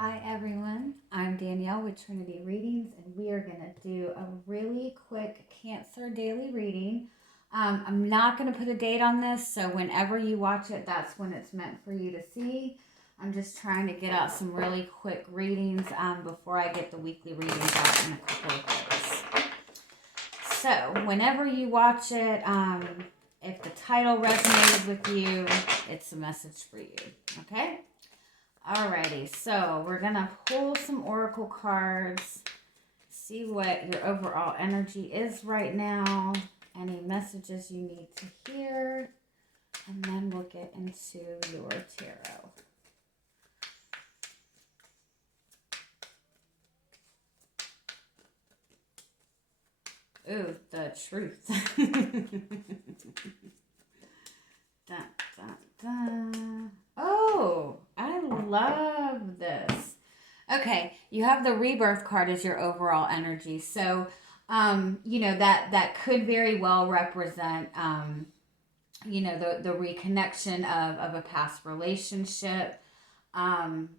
Hi everyone, I'm Danielle with Trinity Readings, and we are going to do a really quick Cancer daily reading. I'm not going to put a date on this, so whenever you watch it, that's when it's meant for you to see. I'm just trying to get out some really quick readings before I get the weekly readings out in a couple of days. So, whenever you watch it, if the title resonated with you, it's a message for you, okay? Alrighty, so we're gonna pull some oracle cards, see what your overall energy is right now, any messages you need to hear, and then we'll get into your tarot. Ooh, the truth. Dun, dun, dun. Oh, I love this. Okay, you have the rebirth card as your overall energy. So, that could very well represent, the reconnection of a past relationship. Um,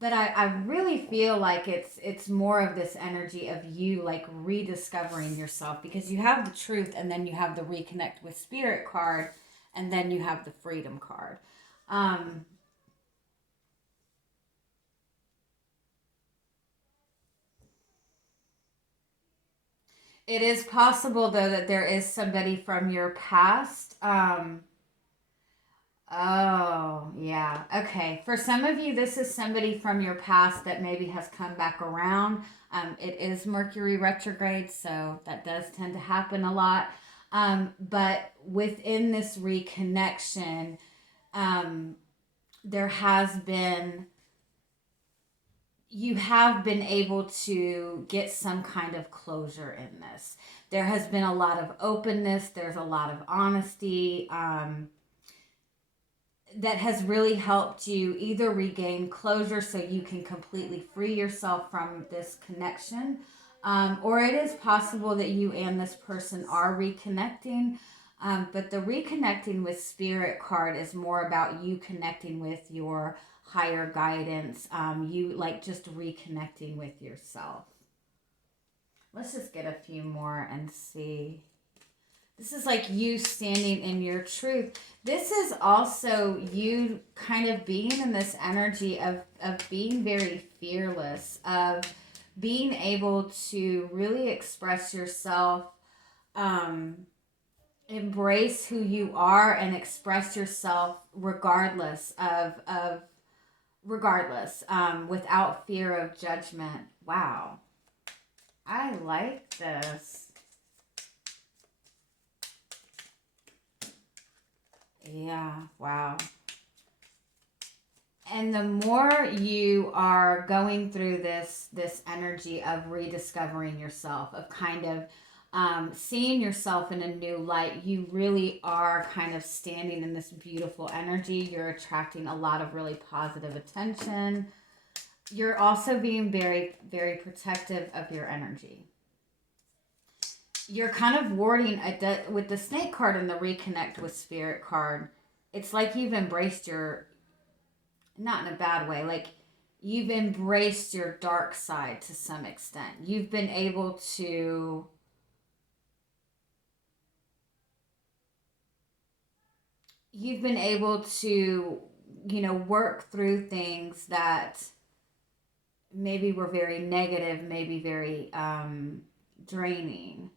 but I really feel like it's more of this energy of you like rediscovering yourself because you have the truth and then you have the reconnect with spirit card and then you have the freedom card. Um, it is possible though that there is somebody from your past. Oh, yeah. Okay. For some of you, this is somebody from your past that maybe has come back around. It is Mercury retrograde, so that does tend to happen a lot. But within this reconnection, um, there has been, you have been able to get some kind of closure in this. There has been a lot of openness, there's a lot of honesty. That has really helped you either regain closure so you can completely free yourself from this connection, or it is possible that you and this person are reconnecting. But the reconnecting with spirit card is more about you connecting with your higher guidance, you like just reconnecting with yourself. Let's just get a few more and see. This is like you standing in your truth. This is also you kind of being in this energy of being very fearless, of being able to really express yourself, um, embrace who you are, and express yourself regardless, without fear of judgment. Wow, I like this. Yeah, wow. And the more you are going through this energy of rediscovering yourself, of kind of seeing yourself in a new light, you really are kind of standing in this beautiful energy. You're attracting a lot of really positive attention. You're also being very, very protective of your energy. You're kind of warding with the snake card and the reconnect with spirit card. It's like you've embraced your, not in a bad way, like you've embraced your dark side to some extent. You've been able to work through things that maybe were very negative, maybe very draining.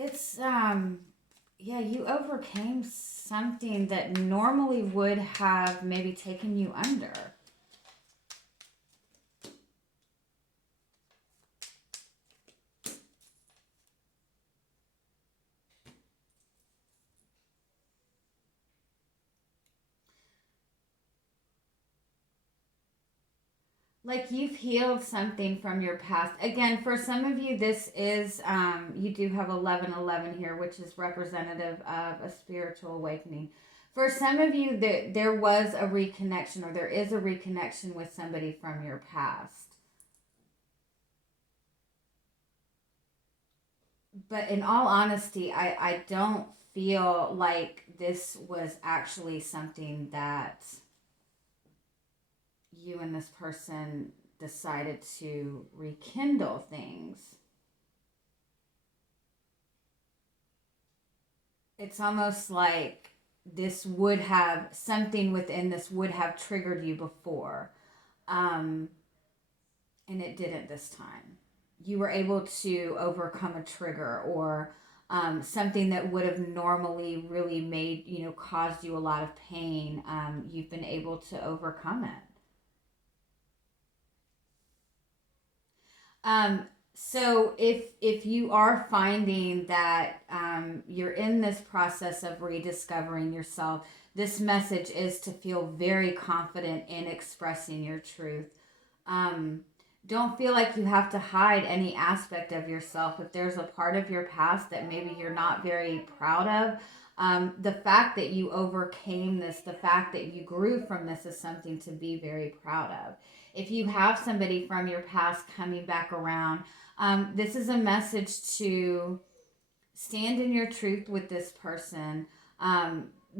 It's yeah, you overcame something that normally would have maybe taken you under. Like you've healed something from your past. Again, for some of you, this is, you do have 1111 here, which is representative of a spiritual awakening. For some of you, there was a reconnection, or there is a reconnection with somebody from your past. But in all honesty, I don't feel like this was actually something that you and this person decided to rekindle things. It's almost like this would have, something within this would have triggered you before. Um, and it didn't this time. You were able to overcome a trigger, or something that would have normally really made, caused you a lot of pain. You've been able to overcome it. So if you are finding that you're in this process of rediscovering yourself, this message is to feel very confident in expressing your truth. Don't feel like you have to hide any aspect of yourself. If there's a part of your past that maybe you're not very proud of, the fact that you overcame this, the fact that you grew from this, is something to be very proud of. If you have somebody from your past coming back around, this is a message to stand in your truth with this person,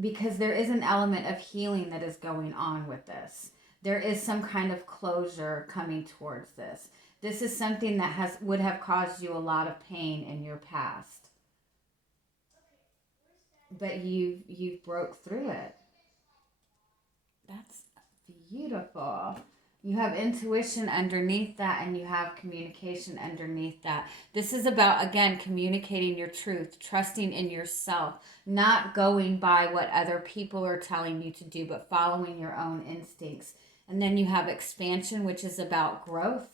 because there is an element of healing that is going on with this. There is some kind of closure coming towards this. This is something that would have caused you a lot of pain in your past, but you've broke through it. That's beautiful. You have intuition underneath that, and you have communication underneath that. This is about, again, communicating your truth, trusting in yourself, not going by what other people are telling you to do, but following your own instincts. And then you have expansion, which is about growth,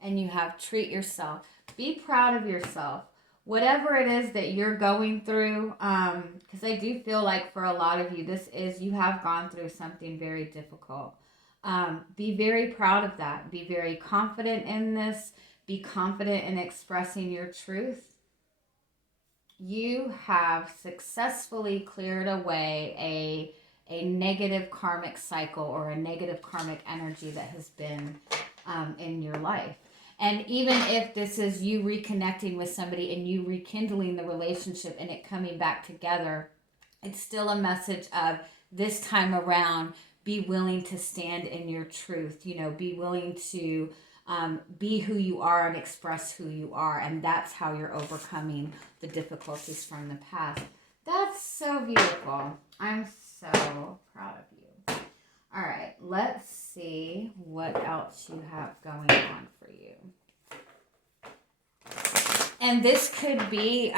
and you have treat yourself. Be proud of yourself. Whatever it is that you're going through, because I do feel like for a lot of you, you have gone through something very difficult. Be very proud of that. Be very confident in this. Be confident in expressing your truth. You have successfully cleared away a negative karmic cycle, or a negative karmic energy that has been in your life. And even if this is you reconnecting with somebody and you rekindling the relationship and it coming back together, it's still a message of, this time around, be willing to stand in your truth. Be willing to be who you are and express who you are. And that's how you're overcoming the difficulties from the past. That's so beautiful. I'm so proud of you. All right, let's see what else you have going on for you. And this could be,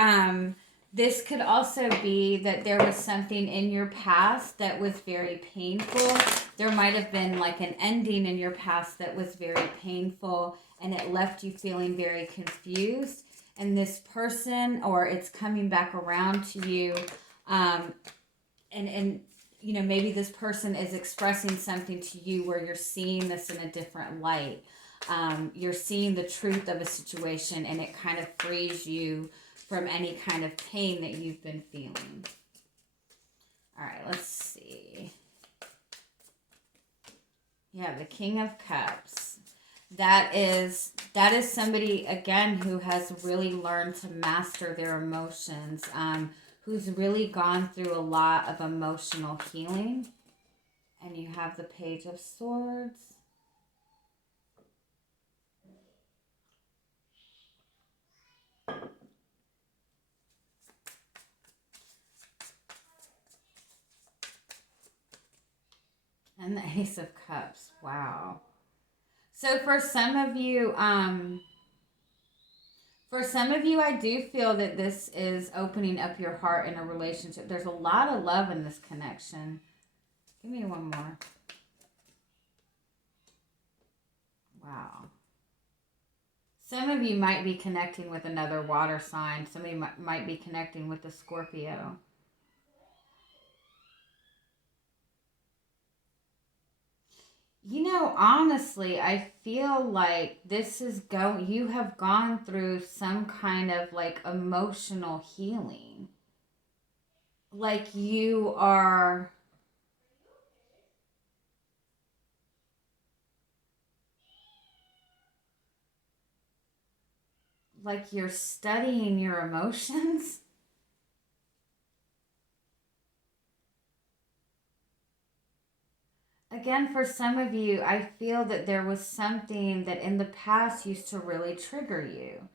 this could also be that there was something in your past that was very painful. There might have been like an ending in your past that was very painful, and it left you feeling very confused. And this person, or it's coming back around to you, and maybe this person is expressing something to you where you're seeing this in a different light. You're seeing the truth of a situation, and it kind of frees you from any kind of pain that you've been feeling. All right, let's see. Yeah, the King of Cups. That is somebody, again, who has really learned to master their emotions, who's really gone through a lot of emotional healing. And you have the Page of Swords. And the Ace of Cups. Wow. So for some of you, I do feel that this is opening up your heart in a relationship. There's a lot of love in this connection. Give me one more. Wow. Some of you might be connecting with another water sign. Somebody might be connecting with a Scorpio. Honestly, I feel like you have gone through some kind of like emotional healing. Like you are like you're studying your emotions. Again, for some of you, I feel that there was something that in the past used to really trigger you.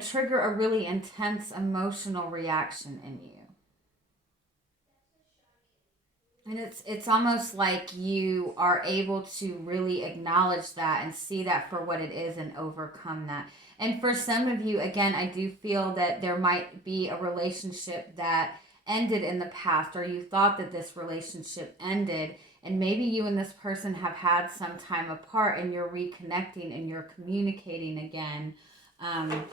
Trigger a really intense emotional reaction in you. And it's almost like you are able to really acknowledge that and see that for what it is and overcome that. And for some of you, again, I do feel that there might be a relationship that ended in the past, or you thought that this relationship ended, and maybe you and this person have had some time apart and you're reconnecting and you're communicating again. Um,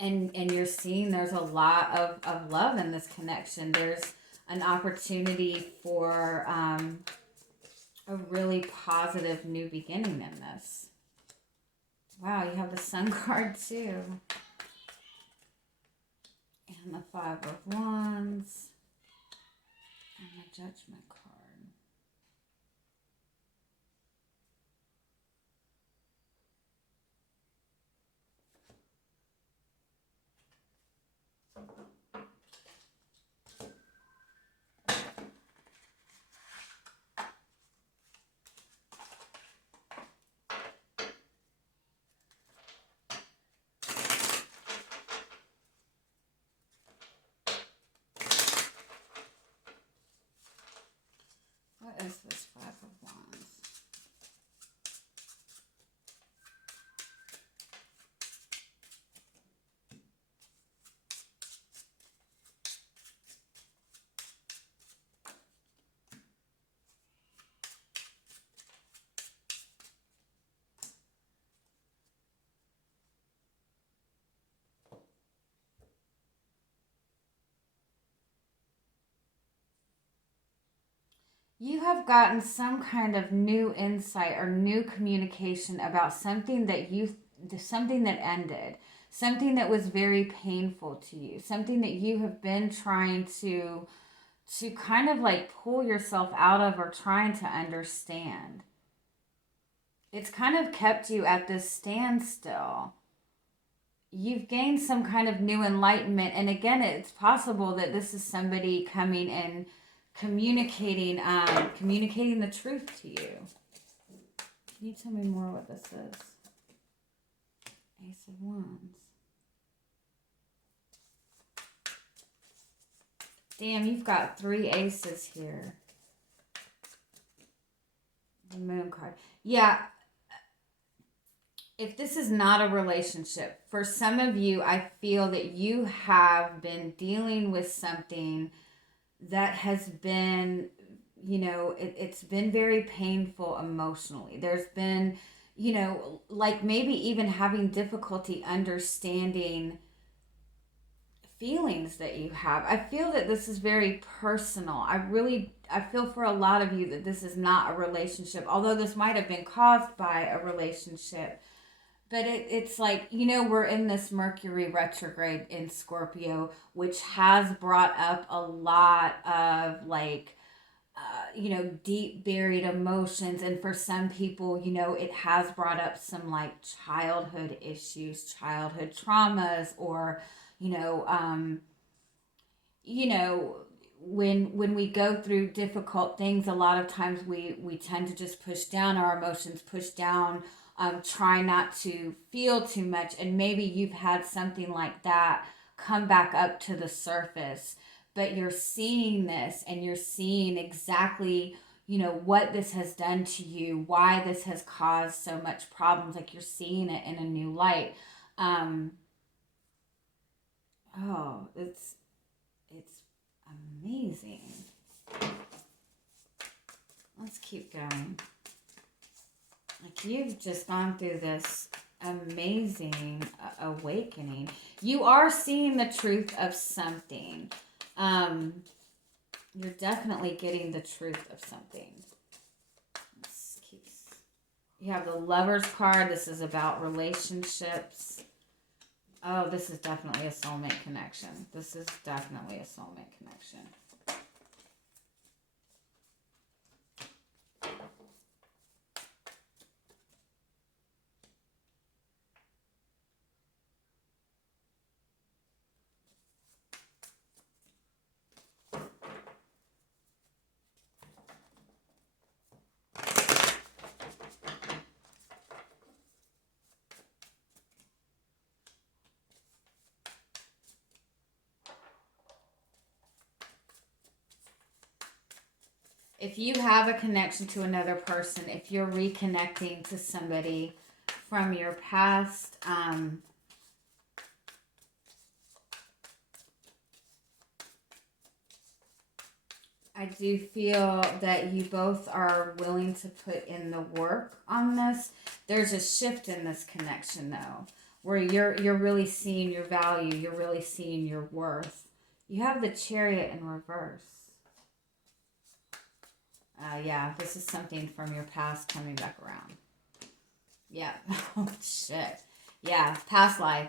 and you're seeing there's a lot of love in this connection. There's an opportunity for a really positive new beginning in this. Wow, you have the Sun card too. And the Five of Wands. And the Judgment card. What is this Five of Wands? You have gotten some kind of new insight or new communication about something that ended, something that was very painful to you, something that you have been trying to kind of like pull yourself out of or trying to understand. It's kind of kept you at this standstill. You've gained some kind of new enlightenment, and again, it's possible that this is somebody coming and communicating the truth to you. Can you tell me more what this is? Ace of Wands. Damn, you've got 3 aces here. The Moon card. Yeah, if this is not a relationship, for some of you, I feel that you have been dealing with something that has been, it's been very painful emotionally. There's been, like maybe even having difficulty understanding feelings that you have. I feel that this is very personal. I feel for a lot of you that this is not a relationship, although this might have been caused by a relationship. But it's like, we're in this Mercury retrograde in Scorpio, which has brought up a lot of like, deep buried emotions. And for some people, it has brought up some like childhood issues, childhood traumas, or, you know, um, you know, when we go through difficult things, a lot of times we tend to just push down our emotions, push down, try not to feel too much. And maybe you've had something like that come back up to the surface, but you're seeing this and you're seeing exactly, what this has done to you, why this has caused so much problems. Like you're seeing it in a new light. Um, oh, it's amazing. Let's keep going. Like you've just gone through this amazing awakening. You are seeing the truth of something. You're definitely getting the truth of something. Let's keep. You have the Lover's card. This is about relationships. Oh, this is definitely a soulmate connection. This is definitely a soulmate connection. If you have a connection to another person, if you're reconnecting to somebody from your past, I do feel that you both are willing to put in the work on this. There's a shift in this connection though, where you're really seeing your value, you're really seeing your worth. You have the Chariot in reverse. Yeah, this is something from your past coming back around. Yeah. Oh shit. Yeah, past life.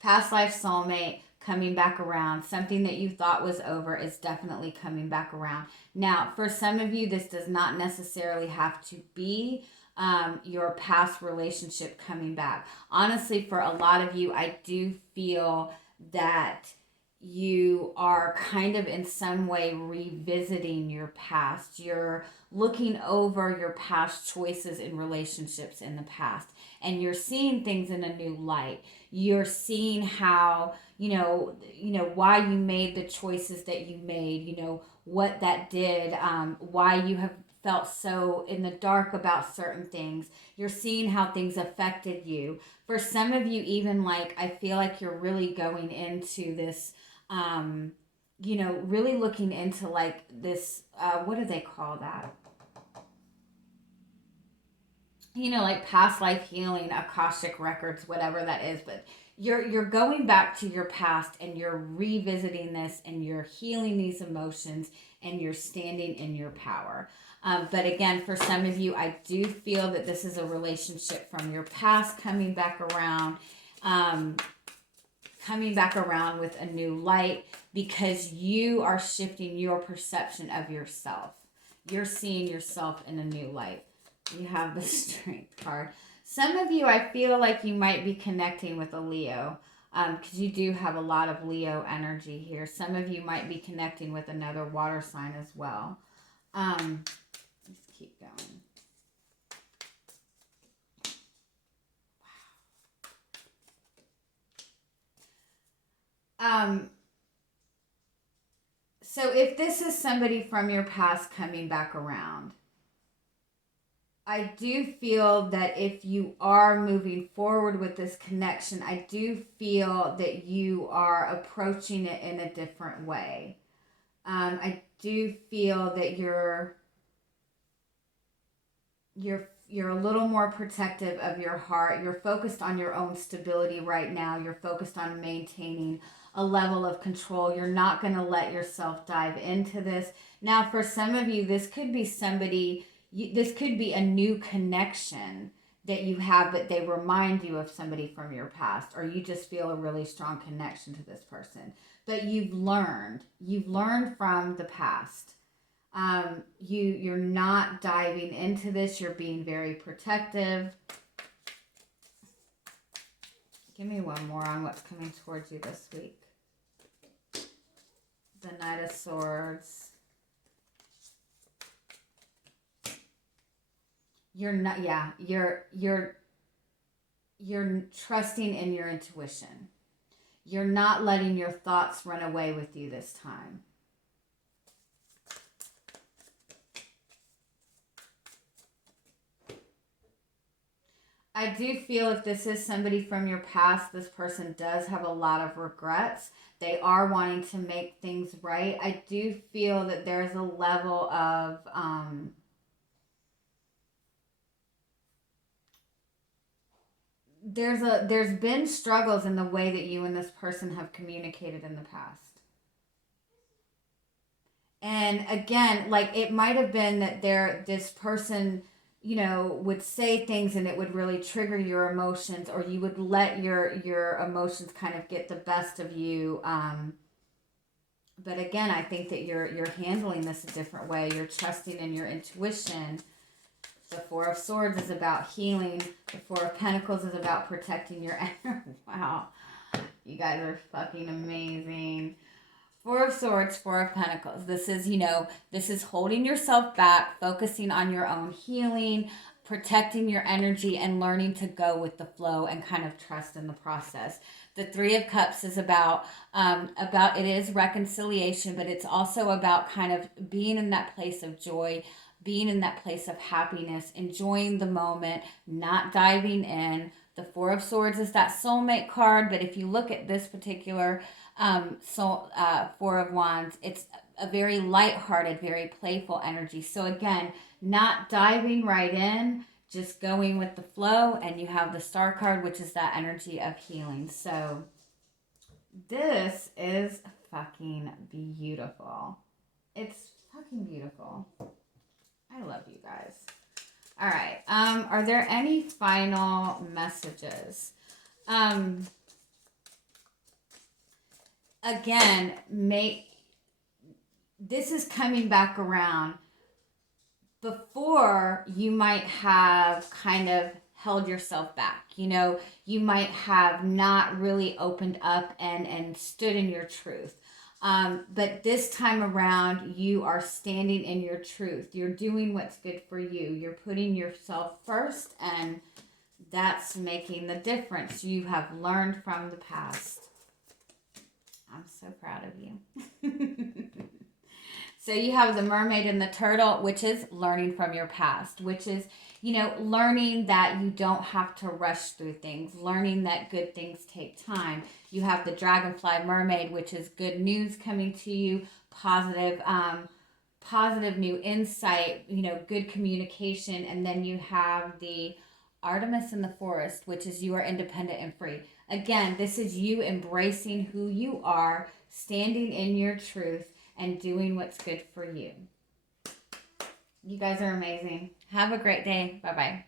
Past life soulmate coming back around. Something that you thought was over is definitely coming back around. Now, for some of you, this does not necessarily have to be your past relationship coming back. Honestly, for a lot of you, I do feel that you are kind of in some way revisiting your past. You're looking over your past choices in relationships in the past, and you're seeing things in a new light. You're seeing how, why you made the choices that you made, what that did, why you have felt so in the dark about certain things. You're seeing how things affected you. For some of you, even like, I feel like you're really going into this, really looking into like this, what do they call that? Like past life healing, Akashic records, whatever that is. But you're going back to your past and you're revisiting this and you're healing these emotions and you're standing in your power. But again, for some of you, I do feel that this is a relationship from your past coming back around. Coming back around with a new light because you are shifting your perception of yourself. You're seeing yourself in a new light. You have the Strength card. Some of you, I feel like you might be connecting with a Leo because you do have a lot of Leo energy here. Some of you might be connecting with another water sign as well. Let's keep going. So if this is somebody from your past coming back around, I do feel that if you are moving forward with this connection, I do feel that you are approaching it in a different way. I do feel that you're a little more protective of your heart. You're focused on your own stability right now. You're focused on maintaining a level of control. You're not going to let yourself dive into this. Now, for some of you, this could be somebody, this could be a new connection that you have, but they remind you of somebody from your past, or you just feel a really strong connection to this person. But you've learned from the past. You're not diving into this. You're being very protective. Give me one more on what's coming towards you this week. The Knight of Swords. You're not, yeah, you're trusting in your intuition. You're not letting your thoughts run away with you this time. I do feel if this is somebody from your past, this person does have a lot of regrets. They are wanting to make things right. I do feel that there's a level of there's been struggles in the way that you and this person have communicated in the past. And again, like it might have been that this person, would say things and it would really trigger your emotions, or you would let your emotions kind of get the best of you. But again, I think that you're handling this a different way. You're trusting in your intuition. The Four of Swords is about healing. The Four of Pentacles is about protecting your energy. Wow. You guys are fucking amazing. Four of Swords, Four of Pentacles. This is, this is holding yourself back, focusing on your own healing, protecting your energy, and learning to go with the flow and kind of trust in the process. The Three of Cups is about it is reconciliation, but it's also about kind of being in that place of joy, being in that place of happiness, enjoying the moment, not diving in. The Four of Swords is that soulmate card, but if you look at this particular Four of Wands, it's a very lighthearted, very playful energy. So again, not diving right in, just going with the flow. And you have the Star card, which is that energy of healing. So this is fucking beautiful. It's fucking beautiful. I love you guys. All right. Are there any final messages? Again, this is coming back around. Before, you might have kind of held yourself back. You might have not really opened up and stood in your truth. But this time around, you are standing in your truth. You're doing what's good for you. You're putting yourself first, and that's making the difference. You have learned from the past. I'm so proud of you. So you have the Mermaid and the Turtle, which is learning from your past, which is, learning that you don't have to rush through things, learning that good things take time. You have the Dragonfly Mermaid, which is good news coming to you, positive new insight, good communication. And then you have the Artemis in the Forest, which is you are independent and free. Again, this is you embracing who you are, standing in your truth, and doing what's good for you. You guys are amazing. Have a great day. Bye-bye.